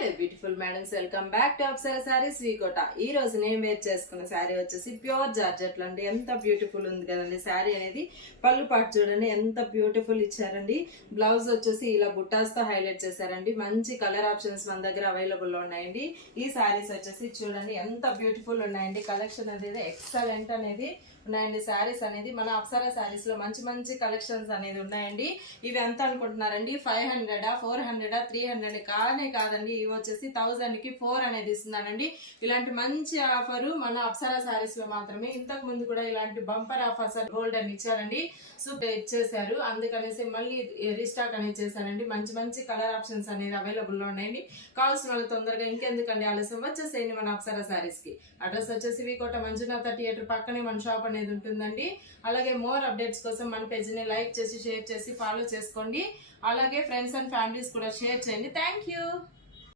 Hello beautiful madams, welcome back to Apsara saris V Kota. ఈ రోజు నేను వేర్ చేసుకున్న శారీ వచ్చేసి ప్యూర్ జార్జెట్ అండి. ఎంత బ్యూటిఫుల్ ఉంది కదండి శారీ అనేది. పళ్ళు పాటు చూడండి ఎంత బ్యూటిఫుల్ ఇచ్చారండి. బ్లౌజ్ వచ్చేసి ఇలా బుట్టాస్ తో హైలైట్ చేశారండి. మంచి కలర్ ఆప్షన్స్ మన దగ్గర అవైలబుల్ ఉన్నాయండి. ఈ శారీస్ వచ్చేసి చూడండి ఎంత బ్యూటిఫుల్ ఉన్నాయండి. కలెక్షన్ అనేది ఎక్సలెంట్ అనేది ఉన్నాయండి. శారీస్ అనేది మన అప్సరా శారీస్ లో మంచి మంచి కలెక్షన్స్ అనేది ఉన్నాయండి. ఇవి ఎంత అనుకుంటున్నారండి? 500, 400, 300 కానే కాదండి. ఇవి వచ్చేసి 1000 కి 4 అనేది ఇస్తున్నానండి. ఇలాంటి మంచి ఆఫర్ మన అప్సరా శారీస్ లో మాత్రమే. ఇంతకు ముందు కూడా ఇలాంటి బంపర్ ఆఫర్స్ గోల్డ్ అని ఇచ్చారండి. సూపర్ ఇచ్చేసారు. అందుకనేసి మళ్ళీ రీస్టాక్ అనేది చేశానండి. మంచి మంచి కలర్ ఆప్షన్స్ అనేది అవైలబుల్ లో ఉన్నాయండి. కావాల్సిన వాళ్ళు తొందరగా ఇంకెందుకండి ఆలస్యం వచ్చేసేయండి మన అప్సరా శారీస్ కి. అడ్రస్ వచ్చేసి వికోట మంజునాథ థియేటర్ పక్కనే మన షాప్ అనేది ఉంటుందండి. అలాగే మోర్ అప్డేట్స్ కోసం మన పేజ్ ని లైక్ చేసి షేర్ చేసి ఫాలో చేసుకోండి. అలాగే ఫ్రెండ్స్ అండ్ ఫ్యామిలీస్ కూడా షేర్ చేయండి. Thank you.